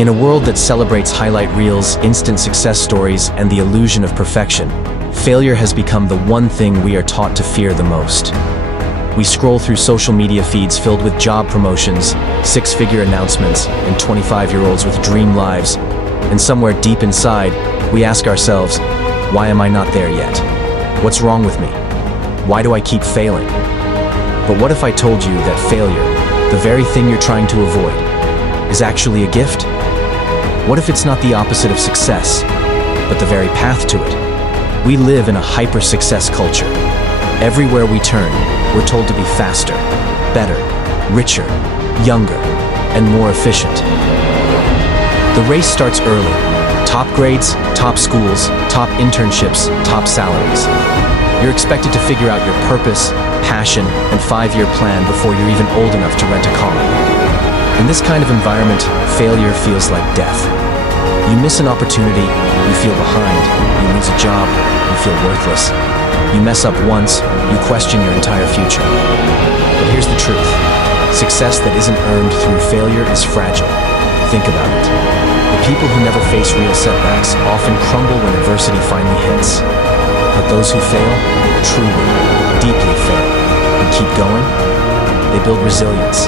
In a world that celebrates highlight reels, instant success stories, and the illusion of perfection, failure has become the one thing we are taught to fear the most. We scroll through social media feeds filled with job promotions, six-figure announcements, and 25-year-olds with dream lives. And somewhere deep inside, we ask ourselves, why am I not there yet? What's wrong with me? Why do I keep failing? But what if I told you that failure, the very thing you're trying to avoid, is actually a gift? What if it's not the opposite of success, but the very path to it? We live in a hyper-success culture. Everywhere we turn, we're told to be faster, better, richer, younger, and more efficient. The race starts early. Top grades, top schools, top internships, top salaries. You're expected to figure out your purpose, passion, and 5-year plan before you're even old enough to rent a car. In this kind of environment, failure feels like death. You miss an opportunity, you feel behind. You lose a job, you feel worthless. You mess up once, you question your entire future. But here's the truth. Success that isn't earned through failure is fragile. Think about it. The people who never face real setbacks often crumble when adversity finally hits. But those who fail, truly, deeply fail, and keep going, they build resilience,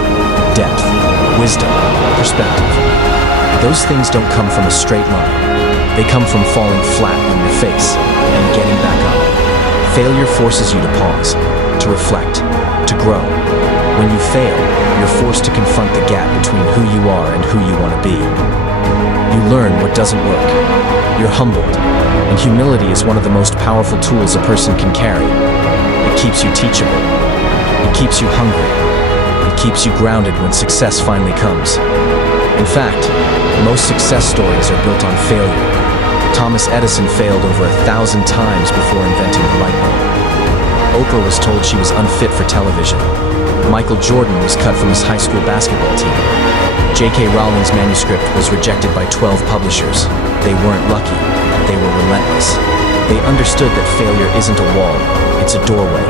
depth, wisdom, perspective. Those things don't come from a straight line. They come from falling flat on your face and getting back up. Failure forces you to pause, to reflect, to grow. When you fail, you're forced to confront the gap between who you are and who you want to be. You learn what doesn't work. You're humbled, and humility is one of the most powerful tools a person can carry. It keeps you teachable. It keeps you hungry. It keeps you grounded when success finally comes. In fact, most success stories are built on failure. Thomas Edison failed over 1,000 times before inventing the light bulb. Oprah was told she was unfit for television. Michael Jordan was cut from his high school basketball team. J.K. Rowling's manuscript was rejected by 12 publishers. They weren't lucky. They were relentless. They understood that failure isn't a wall, it's a doorway.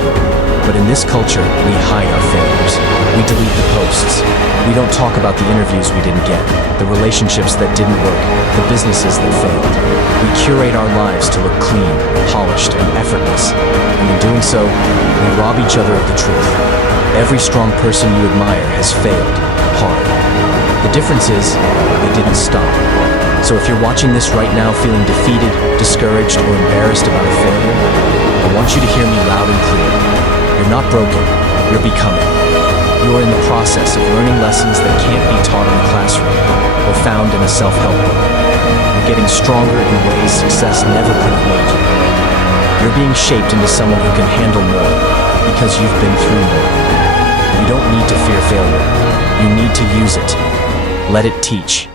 But in this culture, we hide our failures. We delete the posts. We don't talk about the interviews we didn't get, the relationships that didn't work, the businesses that failed. We curate our lives to look clean, polished, and effortless. And in doing so, we rob each other of the truth. Every strong person you admire has failed, hard. The difference is, they didn't stop. So if you're watching this right now feeling defeated, discouraged, or embarrassed about a failure, I want you to hear me loud and clear. You're not broken, you're becoming. You're in the process of learning lessons that can't be taught in a classroom or found in a self-help book. You're getting stronger in ways success never could have made you. You're being shaped into someone who can handle more because you've been through more. You don't need to fear failure. You need to use it. Let it teach.